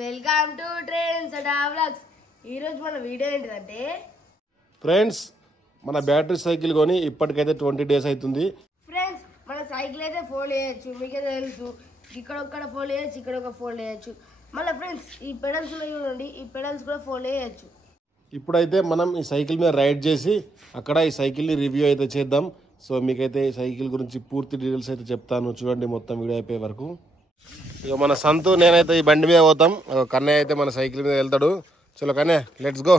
Welcome to trends and vlogs. ఈరోజు మన video ఏంటంటే ఫ్రెండ్స్ మన బ్యాటరీ సైకిల్ కొని ఇప్పటికైతే 20 days అవుతుంది. ఫ్రెండ్స్ మన సైకిల్ అయితే ఫోల్డ్ చేయొచ్చు, మీకైతే తెలుసు. ఇక్కడ ఒక ఫోల్డ్ చేయొచ్చు, ఇక్కడ ఒక ఫోల్డ్ చేయొచ్చు. మళ్ళీ ఫ్రెండ్స్ ఈ పెడల్స్ చూడండి, ఈ పెడల్స్ కూడా ఫోల్డ్ చేయొచ్చు. ఇప్పుడైతే మనం ఈ సైకిల్ మీద రైడ్ చేసి అక్కడ ఈ సైకిల్ని రివ్యూ అయితే చేద్దాం. సో మీకైతే ఈ సైకిల్ గురించి పూర్తి డీటెయిల్స్ అయితే చెప్తాను, చూడండి మొత్తం వీడియో అయిపోయే వరకు. ఇక మన సంతు నేనైతే ఈ బండి మీద పోతాం, కన్నయ్య అయితే మన సైకిల్ మీద వెళ్తాడు. చలో కన్నయ్య, లెట్స్ గో.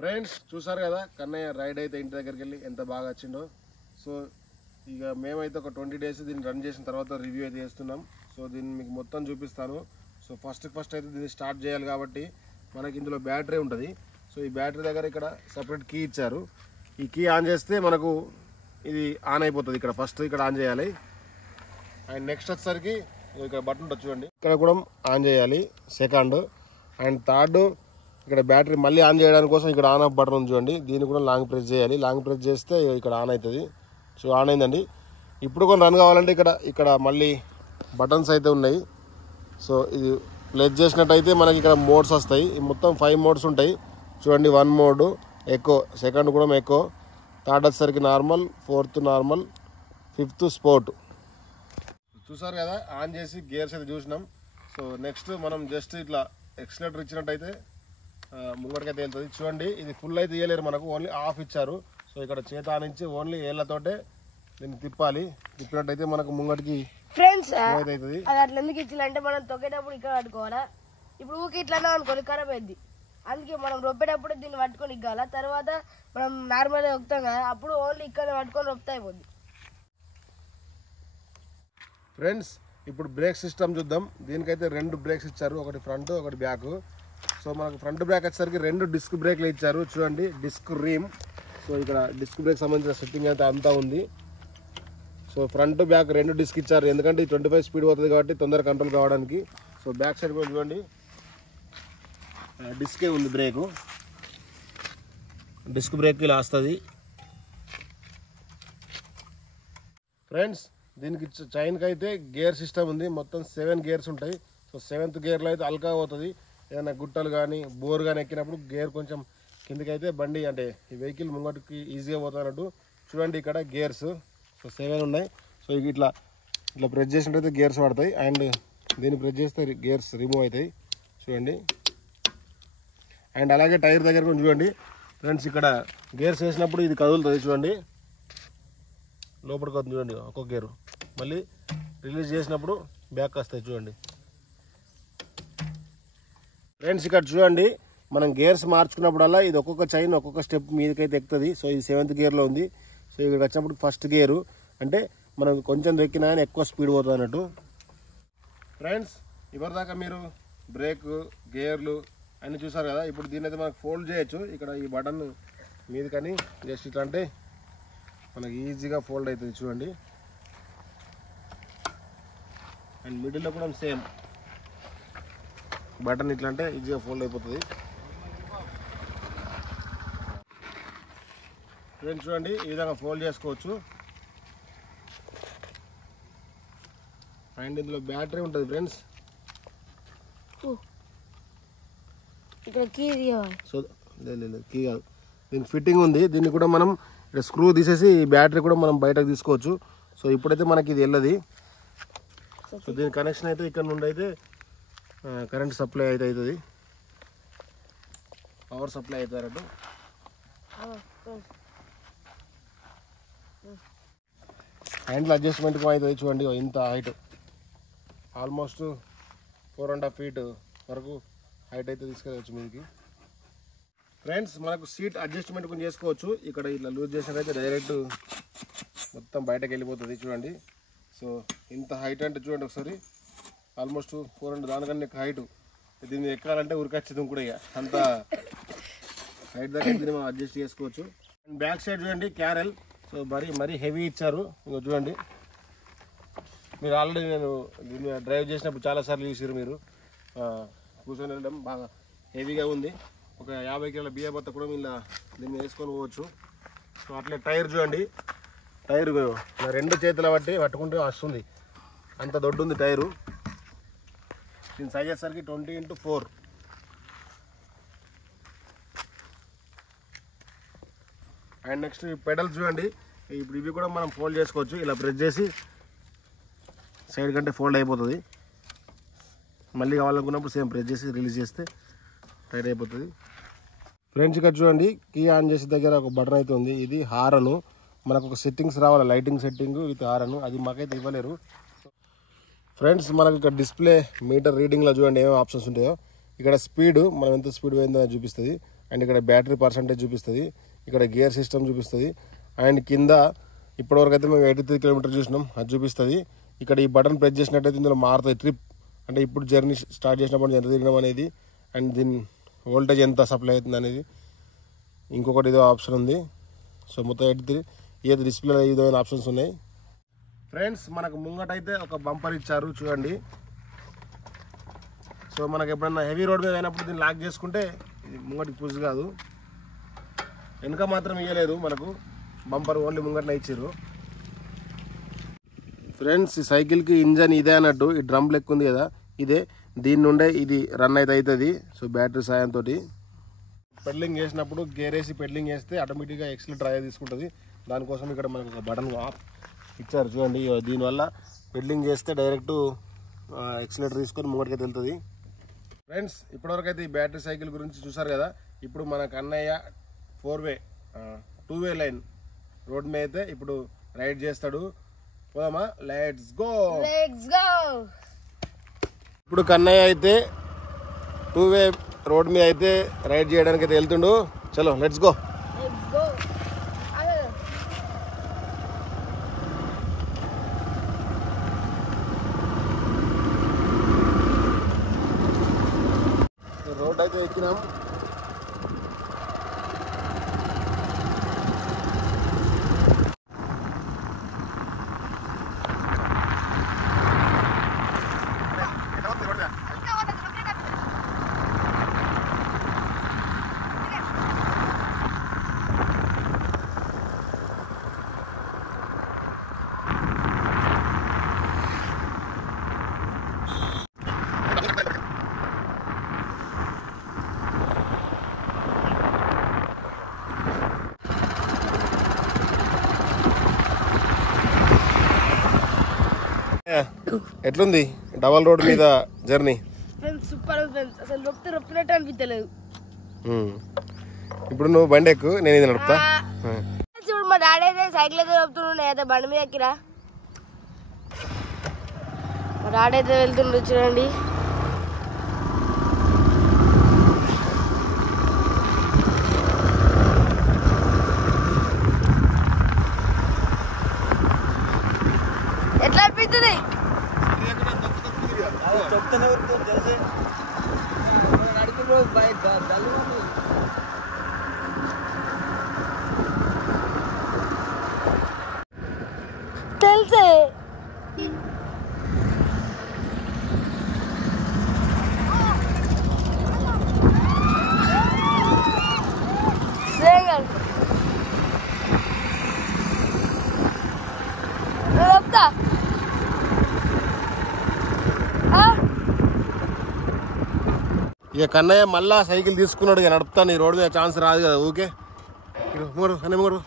ఫ్రెండ్స్ చూసారు కదా కన్నయ్య రైడ్ అయితే ఇంటి దగ్గరికి వెళ్ళి ఎంత బాగా వచ్చిండో. సో ఇక మేమైతే ఒక 20 days దీన్ని రన్ చేసిన తర్వాత రివ్యూ అయితే చేస్తున్నాం. సో దీన్ని మీకు మొత్తం చూపిస్తాను. సో ఫస్ట్ అయితే దీన్ని స్టార్ట్ చేయాలి కాబట్టి మనకి ఇందులో బ్యాటరీ ఉంటుంది. సో ఈ బ్యాటరీ దగ్గర ఇక్కడ సపరేట్ కీ ఇచ్చారు. ఈ కీ ఆన్ చేస్తే మనకు ఇది ఆన్ అయిపోతుంది. ఇక్కడ ఫస్ట్ ఇక్కడ ఆన్ చేయాలి, అండ్ నెక్స్ట్ వచ్చేసరికి ఇక్కడ బటన్ ఉంటుంది చూడండి, ఇక్కడ కూడా ఆన్ చేయాలి సెకండ్. అండ్ థర్డ్ ఇక్కడ బ్యాటరీ మళ్ళీ ఆన్ చేయడానికి కోసం ఇక్కడ ఆన్ ఆఫ్ బటన్ ఉంది చూడండి, దీన్ని కూడా లాంగ్ ప్రెస్ చేయాలి. లాంగ్ ప్రెస్ చేస్తే ఇక్కడ ఆన్ అవుతుంది. సో ఆన్ అయిందండి. ఇప్పుడు కొన్ని రన్ కావాలంటే ఇక్కడ మళ్ళీ బటన్స్ అయితే ఉన్నాయి. సో ఇది ప్లస్ చేసినట్టయితే మనకి ఇక్కడ మోడ్స్ వస్తాయి. మొత్తం 5 మోడ్స్ ఉంటాయి చూడండి. 1 మోడ్ ఎకో, సెకండ్ కూడా ఎకో, థర్డ్ వచ్చేసరికి normal, fourth normal, fifth sport. చూసారు కదా ఆన్ చేసి గేర్స్ అయితే చూసినాం. సో నెక్స్ట్ మనం జస్ట్ ఇట్లా ఎక్సిలేటర్ ఇచ్చినట్టయితే ముంగడికైతే వెళ్తుంది చూడండి. ఇది ఫుల్ అయితే ఇవ్వలేరు, మనకు ఓన్లీ ఆఫ్ ఇచ్చారు. సో ఇక్కడ చేత ఆనించి ఓన్లీ ఏళ్లతోటే దీన్ని తిప్పాలి. తిప్పినట్టయితే మనకు ముంగడికి ఫ్రెండ్స్ అవుతుంది. అది అట్లా ఎందుకు ఇచ్చాలంటే మనం తొక్కేటప్పుడు ఇక్కడ పట్టుకోవాలా. ఇప్పుడు ఊకి ఇట్లానే అనుకోని ఖరాబ్ అయింది. అందుకే మనం రొప్పేటప్పుడు దీన్ని పట్టుకొని ఇగ్గాల. తర్వాత మనం నార్మల్గా రొప్పుతాం కదా, అప్పుడు ఓన్లీ ఇక్కడ పట్టుకొని రొప్పుతా అయిపోద్ది. ఫ్రెండ్స్ ఇప్పుడు బ్రేక్ సిస్టమ్ చూద్దాం. దీనికైతే 2 బ్రేక్స్ ఇచ్చారు, ఒకటి ఫ్రంట్ ఒకటి బ్యాక్. సో మనకు ఫ్రంట్ బ్రేక్ వచ్చేసరికి 2 డిస్క్ బ్రేక్లు ఇచ్చారు చూడండి, డిస్క్ రీమ్. సో ఇక్కడ డిస్క్ బ్రేక్ సంబంధించిన సెట్టింగ్ అయితే అంతా ఉంది. సో ఫ్రంట్ బ్యాక్ 2 డిస్క్ ఇచ్చారు, ఎందుకంటే 25 స్పీడ్ పోతుంది కాబట్టి తొందరగా కంట్రోల్ కావడానికి. సో బ్యాక్ సైడ్ కూడా చూడండి డిస్కే ఉంది బ్రేకు, డిస్క్ బ్రేక్ ఇలా వస్తుంది. ఫ్రెండ్స్ దీనికి చైన్కి అయితే గేర్ సిస్టమ్ ఉంది, మొత్తం 7 గేర్స్ ఉంటాయి. సో 7th గేర్లో అయితే అల్కా పోతుంది. ఏదైనా గుట్టలు కానీ బోర్ కానీ ఎక్కినప్పుడు గేర్ కొంచెం కిందకి అయితే బండి అంటే ఈ వెహికల్ ముంగటికి ఈజీగా పోతున్నట్టు చూడండి. ఇక్కడ గేర్స్ సో 7 ఉన్నాయి. సో ఇట్లా ప్రెస్ చేసినట్టయితే గేర్స్ పడతాయి, అండ్ దీన్ని ప్రెస్ చేస్తే గేర్స్ రిమూవ్ అవుతాయి చూడండి. అండ్ అలాగే టైర్ దగ్గర కూడా చూడండి ఫ్రెండ్స్, ఇక్కడ గేర్స్ వేసినప్పుడు ఇది కదులుతుంది చూడండి, లోపలికి వస్తుంది చూడండి ఒక్కొక్క గేరు. మళ్ళీ రిలీజ్ చేసినప్పుడు బ్యాక్ వస్తాయి చూడండి. ఫ్రెండ్స్ ఇక్కడ చూడండి మనం గేర్స్ మార్చుకున్నప్పుడల్లా ఇది ఒక్కొక్క చైన్ ఒక్కొక్క స్టెప్ మీదకైతే ఎక్కుతుంది. సో ఇది 7th గేర్లో ఉంది. సో ఇక్కడికి వచ్చినప్పుడు ఫస్ట్ గేరు అంటే మనం కొంచెం ఎక్కినా కానీ ఎక్కువ స్పీడ్ పోతుంది అన్నట్టు. ఫ్రెండ్స్ ఇప్పటిదాకా మీరు బ్రేక్ గేర్లు అన్నీ చూసారు కదా. ఇప్పుడు దీన్ని అయితే మనకు ఫోల్డ్ చేయొచ్చు. ఇక్కడ ఈ బటన్ మీద కానీ జస్ట్ ఇట్లా అంటే మనకి ఈజీగా ఫోల్డ్ అవుతుంది చూడండి. అండ్ మిడిల్లో కూడా సేమ్ బటన్ ఇట్లా అంటే ఈజీగా ఫోల్డ్ అయిపోతుంది. ఫ్రెండ్స్ చూడండి ఈ విధంగా ఫోల్డ్ చేసుకోవచ్చు. అండ్ ఇందులో బ్యాటరీ ఉంటుంది ఫ్రెండ్స్. ఇక్కడ కీ సో లేదు కీ కాదు, దీనికి ఫిట్టింగ్ ఉంది. దీన్ని కూడా మనం ఇక్కడ స్క్రూ తీసేసి ఈ బ్యాటరీ కూడా మనం బయటకు తీసుకోవచ్చు. సో ఇప్పుడైతే మనకి ఇది వెళ్ళదు. సో దీని కనెక్షన్ అయితే ఇక్కడ నుండి అయితే కరెంట్ సప్లై అయితే అవుతుంది, పవర్ సప్లై అవుతారట. హ్యాండిల్ అడ్జస్ట్మెంట్ అవుతుంది చూడండి. ఇంత హైట్ ఆల్మోస్ట్ 4.5 feet వరకు హైట్ అయితే తీసుకెళ్ళవచ్చు మీదికి. ఫ్రెండ్స్ మనకు సీట్ అడ్జస్ట్మెంట్ కొంచెం చేసుకోవచ్చు. ఇక్కడ ఇట్లా లూజ్ చేసినట్టయితే డైరెక్ట్ మొత్తం బయటకు వెళ్ళిపోతుంది చూడండి. సో ఇంత హైట్ అంటే చూడండి ఒకసారి, ఆల్మోస్ట్ 400 దానికన్నా హైట్. దీన్ని ఎక్కాలంటే ఉరికొచ్చేది కూడా ఇక అంత హైట్ దగ్గర దీన్ని మనం అడ్జస్ట్ చేసుకోవచ్చు. అండ్ బ్యాక్ సైడ్ చూడండి క్యారెల్. సో మరీ హెవీ ఇచ్చారు. ఇంకో చూడండి, మీరు ఆల్రెడీ నేను దీన్ని డ్రైవ్ చేసినప్పుడు చాలాసార్లు చూసారు మీరు. కూర్చొని వెళ్ళడం బాగా హెవీగా ఉంది. ఒక 50 కిలోల బియ్య బత్త కూడా ఇలా దీన్ని వేసుకొని పోవచ్చు. సో అట్లే టైర్ చూడండి, టైర్ 2 చేతుల పట్టుకుంటే వస్తుంది, అంత దొడ్డు ఉంది టైరు. దీని సైజ్ వచ్చేసరికి 20x4. అండ్ నెక్స్ట్ పెడల్స్ చూడండి, ఇప్పుడు ఇవి కూడా మనం ఫోల్డ్ చేసుకోవచ్చు. ఇలా ప్రెస్ చేసి సైడ్ కంటే ఫోల్డ్ అయిపోతుంది. మళ్ళీ కావాలనుకున్నప్పుడు సేమ్ ప్రెస్ చేసి రిలీజ్ చేస్తే టైట్ అయిపోతుంది. ఫ్రెండ్స్ ఇక్కడ చూడండి, కీ ఆన్ చేసే దగ్గర ఒక బటన్ అయితే ఉంది. ఇది హారను, మనకు ఒక సెట్టింగ్స్ రావాలి, లైటింగ్ సెట్టింగ్ విత్ హారను, అది మాకైతే ఇవ్వలేరు. ఫ్రెండ్స్ మనకు ఇక్కడ డిస్ప్లే మీటర్ రీడింగ్లో చూడండి ఏమేమి ఆప్షన్స్ ఉంటాయో. ఇక్కడ స్పీడ్, మనం ఎంత స్పీడ్ పోయిందో చూపిస్తుంది. అండ్ ఇక్కడ బ్యాటరీ పర్సంటేజ్ చూపిస్తుంది. ఇక్కడ గేర్ సిస్టమ్ చూపిస్తుంది. అండ్ కింద ఇప్పటివరకు అయితే మేము 83 కిలోమీటర్ చూసినాం, అది చూపిస్తుంది. ఇక్కడ ఈ బటన్ ప్రెస్ చేసినట్టయితే ఇందులో మారుతుంది ట్రిప్, అంటే ఇప్పుడు జర్నీ స్టార్ట్ చేసినప్పుడు ఎంత తిరిగినాం అనేది, అండ్ దీని వోల్టేజ్ ఎంత సప్లై అవుతుంది అనేది. ఇంకొకటి ఇదో ఆప్షన్ ఉంది. సో మొత్తం 83. ఏది డిస్ప్లేలో ఈ విధమైన ఆప్షన్స్ ఉన్నాయి. ఫ్రెండ్స్ మనకు ముంగటైతే ఒక బంపర్ ఇచ్చారు చూడండి. సో మనకు ఎప్పుడన్నా హెవీ రోడ్ మీద అయినప్పుడు దీన్ని లాక్ చేసుకుంటే ఇది ముంగటికి పుష్ కాదు. వెనుక మాత్రం ఇవ్వలేదు మనకు, బంపర్ ఓన్లీ ముంగటనే ఇచ్చారు. ఫ్రెండ్స్ ఈ సైకిల్కి ఇంజన్ ఇదే అన్నట్టు, ఈ డ్రమ్ లెక్క ఉంది కదా, ఇదే, దీని నుండే ఇది రన్ అయితే అవుతుంది. సో బ్యాటరీ సాయంతో పెడ్లింగ్ చేసినప్పుడు గేర్ వేసి పెడ్లింగ్ చేస్తే ఆటోమేటిక్గా ఎక్సిలేటర్ అయ్యే తీసుకుంటుంది. దానికోసం ఇక్కడ మనకు ఒక బటన్ ఇచ్చారు చూడండి. దీనివల్ల పెడ్లింగ్ చేస్తే డైరెక్ట్ ఎక్సిలేటర్ తీసుకొని ముంగటికి వెళ్తుంది. ఫ్రెండ్స్ ఇప్పటివరకు అయితే ఈ బ్యాటరీ సైకిల్ గురించి చూసారు కదా. ఇప్పుడు మన కన్నయ్య 4-వే 2-వే లైన్ రోడ్ మీద అయితే ఇప్పుడు రైడ్ చేస్తాడు. పోదామా, లెట్స్ గో. ఇప్పుడు కన్నయ్య అయితే 2-వే రోడ్ మీద అయితే రైడ్ చేయడానికి అయితే వెళ్తుండు. చలో లెట్స్ గో. రోడ్ అయితే ఎక్కినాం. ఎట్లుంది డబల్ రోడ్ మీద జర్నీ? సూపర్ ఫ్రెండ్స్, అసలు రొప్పినట్టు అనిపించలేదు. ఇప్పుడు నువ్వు బండి ఎక్కు, నేను ఇది నడుపుతా. ఇప్పుడు మా డాడీ అయితే సైకిల్ అయితే రొప్పుతుండే, అయితే బండి మీద ఎక్కిరా. మా డాడీ అయితే వెళ్తుండ్రు చూడండి. ఎట్లా అనిపిస్తుంది? తెలుసే చెప్తా. ఇక కన్నయ్య మళ్ళా సైకిల్ తీసుకున్నాడు, ఇక నడుపుతాను. ఈ రోడ్డు మీద ఛాన్స్ రాదు కదా ఊకే. మూడు అన్నయ్య మూడు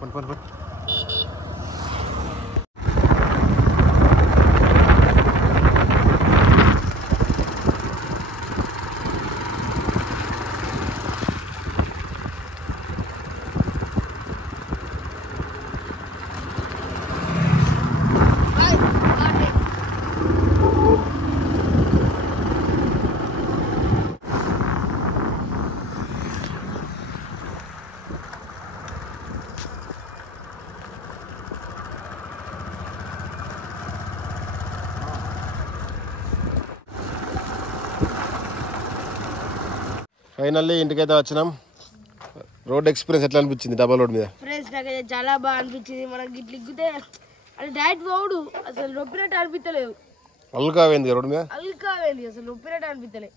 పని పని పని. ఫైనల్లీ ఇంటికైతే వచ్చినాం. రోడ్ ఎక్స్పీరియన్స్ ఎట్లా అనిపించింది డబల్ రోడ్ మీద? ఫ్రెండ్స్ నాకైతే చాలా బాగా అనిపించింది. మనకి ఇట్లా ఎగ్గితే అది డైరెక్ట్ పోవుడు అసలు నొప్పినట్టు అనిపించలేదు. అల్కా పోయింది రోడ్ మీద, అల్కా పోయింది అసలు నొప్పినట్టు అనిపించలేదు.